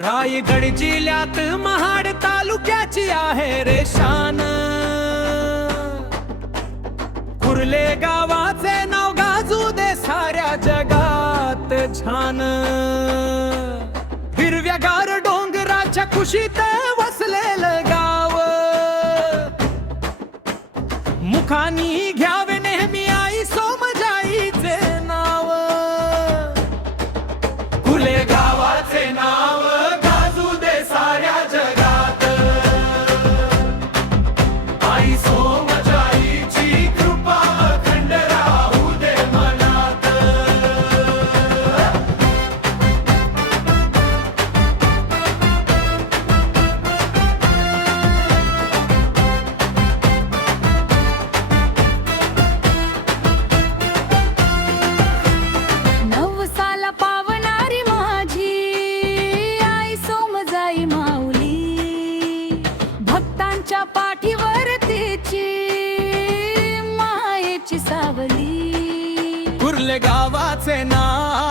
रायगड जिल्ह्यात महाड तालुक्याची आहे रे शान. कुर्ले गावाचे नाव गाजू दे साऱ्या जगात छान. हिरव्यागार डोंगराच्या कुशीत वसलेलं गाव. मुखानी घ्यावे नेहमी आई सोमजाईचे नाव. कुर्ले गावाचे नाव गाजू दे साऱ्या जगात. आई सोमजाईची कृपा अखंड राहू दे मनात. नवसाला पावणारी माझी आई सोमजाई माऊली. भक्तांच्या पाठीवर तिची मायेची सावली. कुर्ले गावाचे नाव